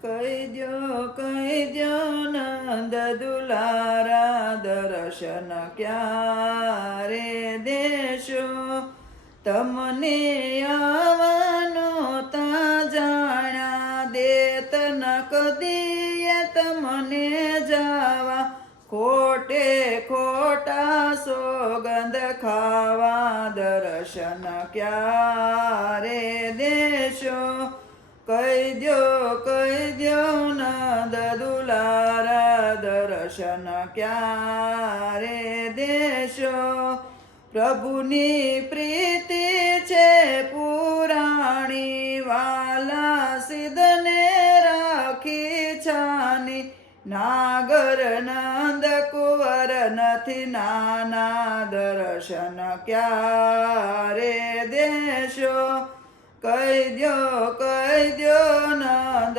કહી દ્યો નંદ દુલારા દર્શન ક્યારે દેશો તમને આવવાનો તા જાણ્યા દેત ન કદીએ તમને જાવા ખોટે ખોટા સોગંદ ખાવા દર્શન ક્યારે દેશો કહી દ્યો નંદ દુલારા દર્શન ક્યારે દેશો પ્રભુની પ્રીતિ છે પુરાણી વાલા સિદ્ધને રાખી છાની નાગર નંદ કુંવર નથી નાના દર્શન ક્યારે દેશો કહી દ્યો નંદ